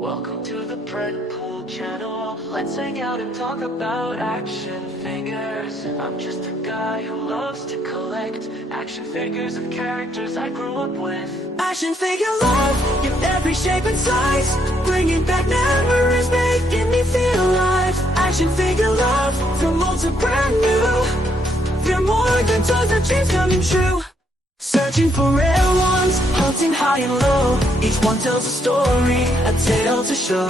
Welcome to the Predpool channel. Let's hang out and talk about action figures. I'm just a guy who loves to collect action figures of characters I grew up with. Action figure love in every shape and size, bringing back memories, making me feel alive. Action figure love from old to brand new. They're more than toys, our dreams coming true. Searching for rare ones, hunting high and low. Each one tells a story, a tale to show.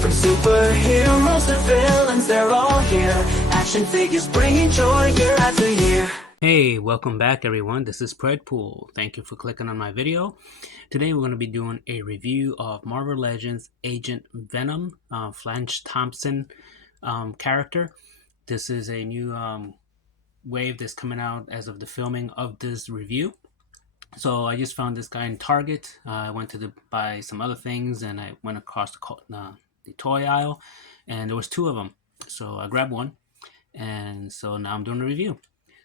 From superheroes to villains, they're all here. Action figures bringing joy year after year. Hey, welcome back everyone. This is Predpool. Thank you for clicking on my video. Today we're going to be doing a review of Marvel Legends Agent Venom, Flange Thompson character. This is a new wave that's coming out as of the filming of this review. So I just found this guy in Target. I went to buy some other things, and I went across the toy aisle, and there was two of them. So I grabbed one, and so now I'm doing a review.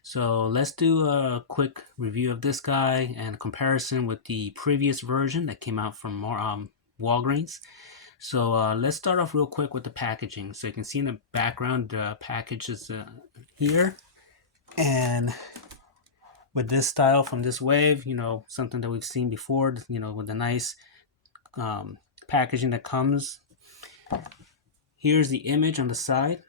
So let's do a quick review of this guy and a comparison with the previous version that came out from Walgreens. So let's start off real quick with the packaging. So you can see in the background, the package is here, and with this style from this wave, something that we've seen before, with the nice packaging that comes. Here's the image on the side.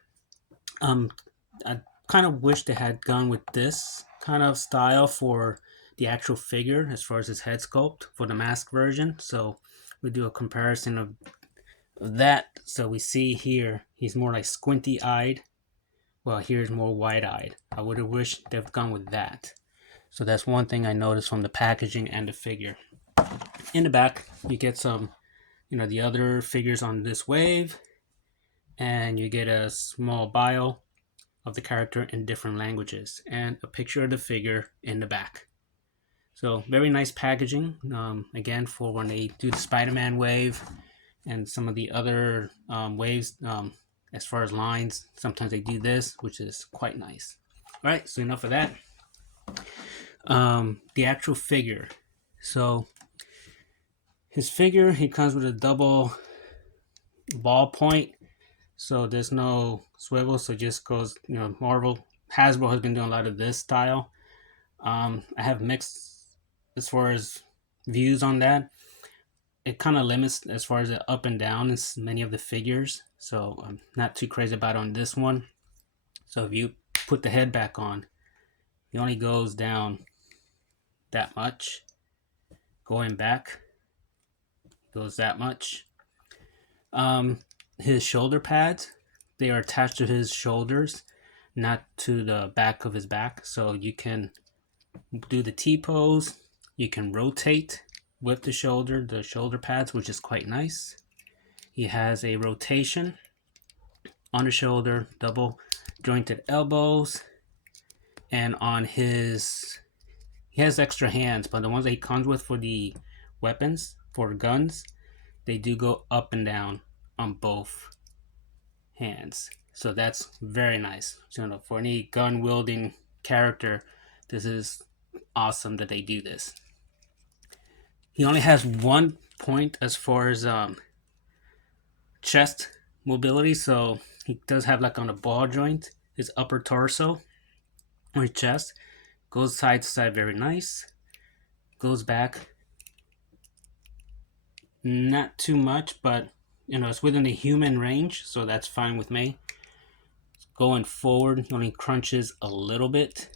I kind of wish they had gone with this kind of style for the actual figure as far as his head sculpt for the mask version. So we do a comparison of that. So we see here he's more like squinty eyed. Well, here's more wide eyed. I would have wished they've gone with that. So that's one thing I noticed from the packaging and the figure. In the back, you get some, the other figures on this wave, and you get a small bio of the character in different languages and a picture of the figure in the back. So very nice packaging. Again, for when they do the Spider-Man wave and some of the other waves, as far as lines, sometimes they do this, which is quite nice. All right, so enough of that. The actual figure. So his figure, he comes with a double ball point, so there's no swivel, so it just goes, Hasbro has been doing a lot of this style. I have mixed as far as views on that. It kind of limits as far as the up and down in many of the figures, so I'm not too crazy about on this one. So if you put the head back on, it only goes down that much. Going back, goes that much. His shoulder pads, they are attached to his shoulders, not to the back of his back. So you can do the T-pose. You can rotate with the shoulder pads, which is quite nice. He has a rotation on the shoulder, double jointed elbows, and on his, he has extra hands, but the ones that he comes with for the weapons, for guns, they do go up and down on both hands. So that's very nice. So, for any gun wielding character, this is awesome that they do this. He only has one point as far as chest mobility, so he does have like on a ball joint, his upper torso or his chest goes side to side, very nice. Goes back, not too much, but it's within the human range, so that's fine with me. Going forward, he only crunches a little bit.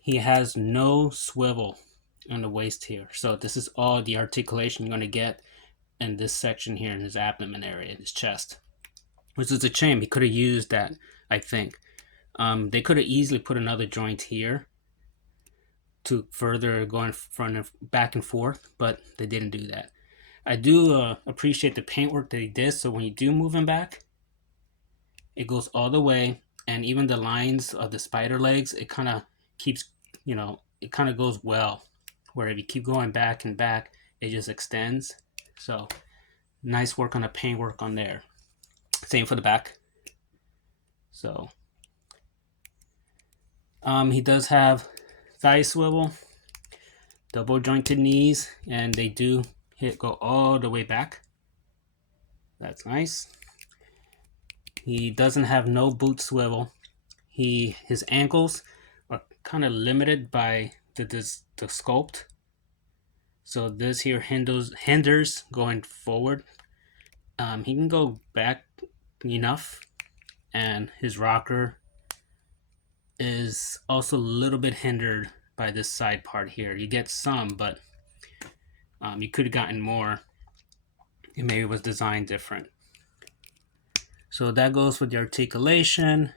He has no swivel on the waist here, so this is all the articulation you're going to get in this section here in his abdomen area, his chest, which is a shame. He could have used that, I think. They could have easily put another joint here to further going back and forth, but they didn't do that. I do appreciate the paintwork that he did, so when you do move him back, it goes all the way, and even the lines of the spider legs, it kind of keeps, it kind of goes well, where if you keep going back and back, it just extends. So nice work on the paintwork on there. Same for the back. So he does have thigh swivel, double jointed knees, and they do go all the way back. That's nice. He doesn't have no boot swivel. His ankles are kind of limited by the sculpt. So this here hinders going forward. He can go back enough, and his rocker is also a little bit hindered by this side part here. You get some, but you could have gotten more. It maybe was designed different. So that goes with the articulation.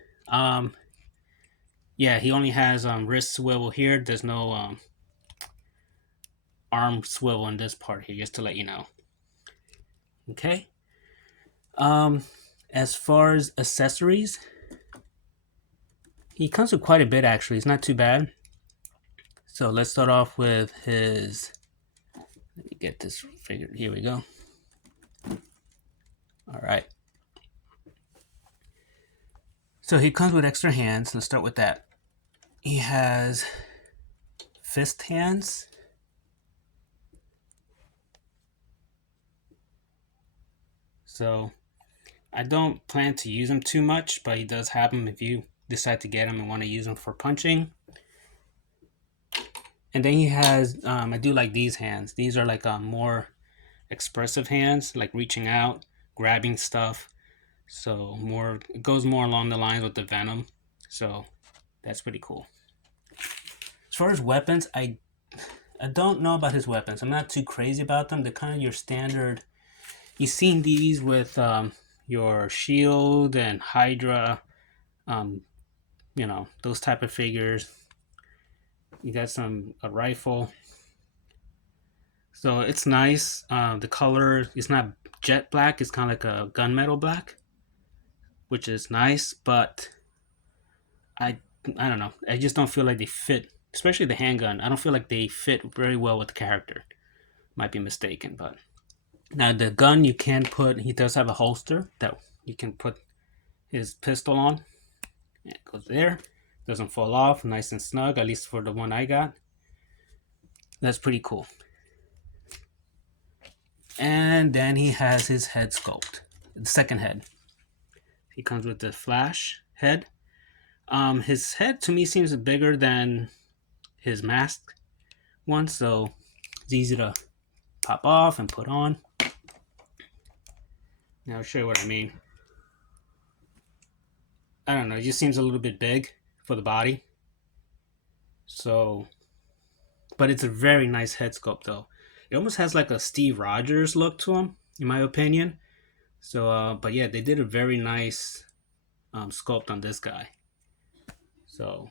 Yeah, he only has wrist swivel here. There's no arm swivel in this part here, just to let you know. Okay. As far as accessories, he comes with quite a bit actually. It's not too bad. So let's start off with his. Let me get this figured. Here we go. All right. So he comes with extra hands. Let's start with that. He has fist hands. So I don't plan to use him too much, but he does have them if you decide to get him and want to use him for punching. And then he has, I do like these hands. These are like more expressive hands, like reaching out, grabbing stuff. So it goes more along the lines with the Venom. So that's pretty cool. As far as weapons, I don't know about his weapons. I'm not too crazy about them. They're kind of your standard. You've seen these with your Shield and Hydra, you know, those type of figures. You got a rifle. So it's nice. The color is not jet black. It's kind of like a gunmetal black, which is nice. But I don't know. I just don't feel like they fit, especially the handgun. I don't feel like they fit very well with the character. Might be mistaken, but now the gun you can put. He does have a holster that you can put his pistol on. It goes there. Doesn't fall off. Nice and snug, at least for the one I got. That's pretty cool. And then he has his head sculpt. The second head. He comes with the flash head. His head to me seems bigger than his mask one, so it's easy to pop off and put on. Now I'll show you what I mean. I don't know, it just seems a little bit big for the body. So, but it's a very nice head sculpt though. It almost has like a Steve Rogers look to him, in my opinion. So, but yeah, they did a very nice sculpt on this guy. So,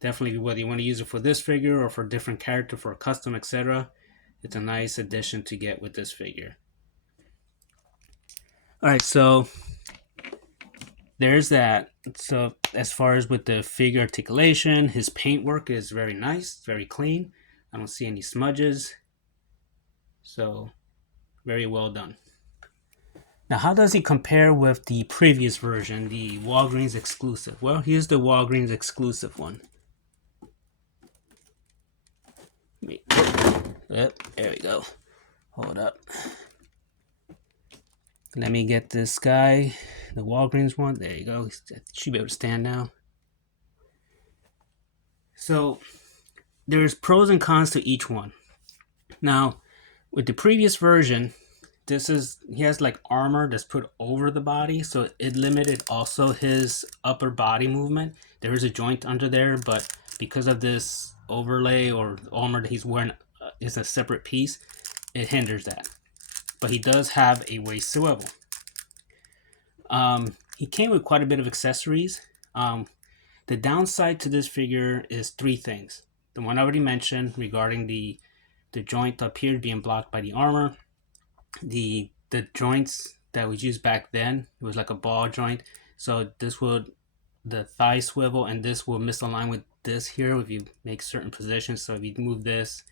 definitely whether you want to use it for this figure or for a different character, for a custom, etc., it's a nice addition to get with this figure. Alright, so there's that. So as far as with the figure articulation, his paintwork is very nice, very clean. I don't see any smudges. So very well done. Now, how does he compare with the previous version, the Walgreens exclusive? Well, here's the Walgreens exclusive one. Yep, there we go. Hold up. Let me get this guy, the Walgreens one. There you go. He should be able to stand now. So there's pros and cons to each one. Now, with the previous version, he has like armor that's put over the body, so it limited also his upper body movement. There is a joint under there, but because of this overlay or armor that he's wearing is a separate piece, it hinders that. But he does have a waist swivel. He came with quite a bit of accessories. The downside to this figure is three things. The one I already mentioned regarding the joint up here being blocked by the armor. The joints that was used back then, it was like a ball joint. So the thigh swivel and this will misalign with this here if you make certain positions. So if you move this,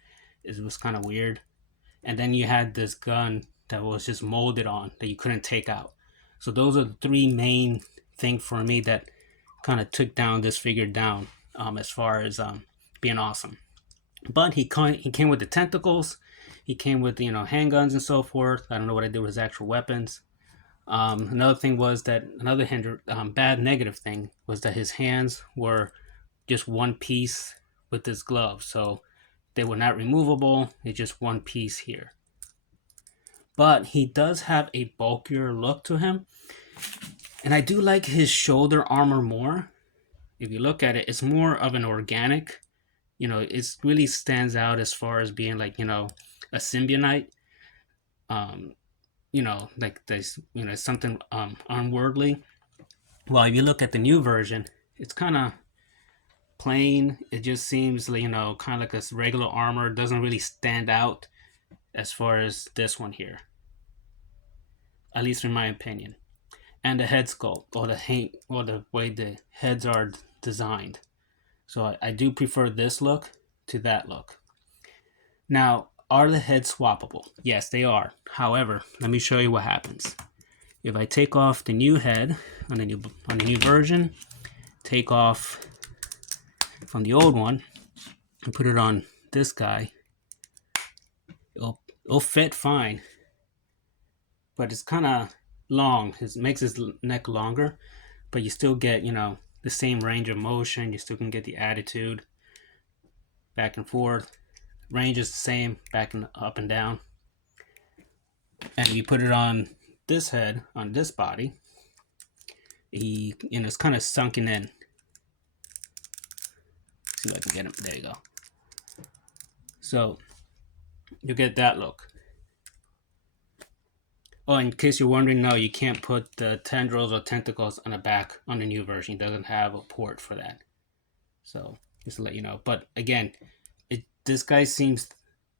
it was kind of weird. And then you had this gun that was just molded on that you couldn't take out. So those are the three main things for me that kind of took down this figure down as far as being awesome. But he came with the tentacles. He came with handguns and so forth. I don't know what I did with his actual weapons. Another thing was that bad negative thing was that his hands were just one piece with his glove, so they were not removable. It's just one piece here. But he does have a bulkier look to him, and I do like his shoulder armor more. If you look at it, it's more of an organic. It really stands out as far as being like a symbionite. Like this, something unworldly. Well, if you look at the new version, it's kind of plain. It just seems kind of like a regular armor. It doesn't really stand out as far as this one here, at least in my opinion. And the head sculpt, or the way the heads are designed. So I do prefer this look to that look. Now, are the heads swappable? Yes, they are. However, let me show you what happens. If I take off the new head on the new version, take off from the old one, and put it on this guy, it'll fit fine. But it's kind of long. It makes his neck longer, but you still get the same range of motion. You still can get the attitude back and forth. Range is the same, back and up and down. And you put it on this head, on this body, it's kind of sunken in. See if I can get him. There you go. So you get that look. Oh, in case you're wondering, no, you can't put the tendrils or tentacles on the back on the new version. It doesn't have a port for that. So just to let you know. But again, this guy seems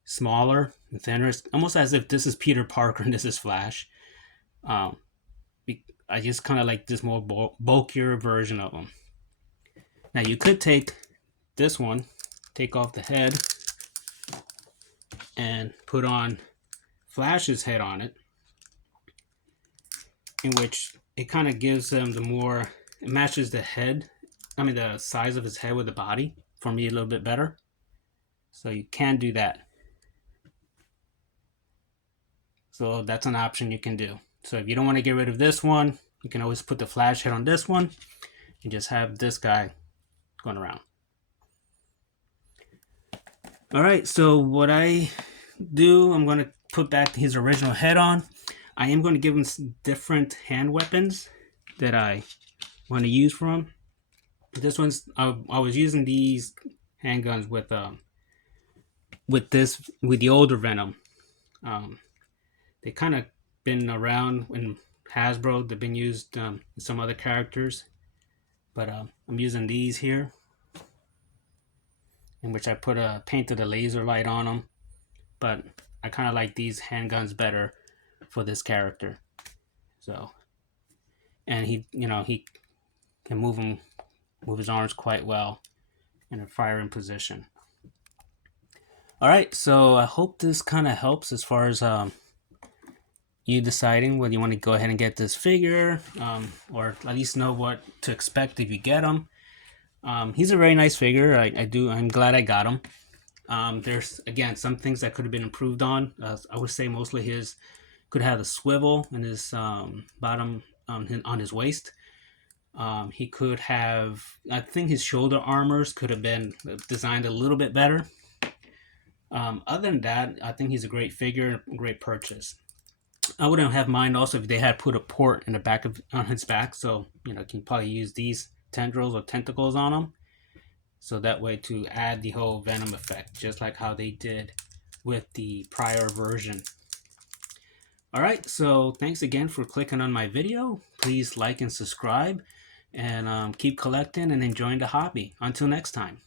smaller and thinner. It's almost as if this is Peter Parker and this is Flash. I just kind of like this more bulkier version of him. Now you could take this one, take off the head, and put on Flash's head on it, in which it kind of gives him it matches the head, the size of his head with the body, for me a little bit better. So you can do that. So that's an option you can do. So if you don't want to get rid of this one, you can always put the Flash head on this one and just have this guy going around. All right, so what I do, I'm going to put back his original head on. I am going to give him some different hand weapons that I want to use for him. This one's, I was using these handguns with the older Venom. They kind of been around in Hasbro. They've been used in some other characters, but I'm using these here, in which I painted a laser light on them. But I kind of like these handguns better for this character. So, and he can move his arms quite well in a firing position. All right, so I hope this kind of helps as far as you deciding whether you want to go ahead and get this figure, or at least know what to expect if you get him. He's a very nice figure. I'm glad I got him. There's, again, some things that could have been improved on. I would say mostly his could have a swivel in his bottom on his waist. He could have, I think his shoulder armors could have been designed a little bit better. Other than that, I think he's a great figure, great purchase. I wouldn't have mind also if they had put a port in the back on his back, so can probably use these tendrils or tentacles on him, so that way to add the whole Venom effect, just like how they did with the prior version. Alright, so thanks again for clicking on my video. Please like and subscribe, and keep collecting and enjoying the hobby. Until next time.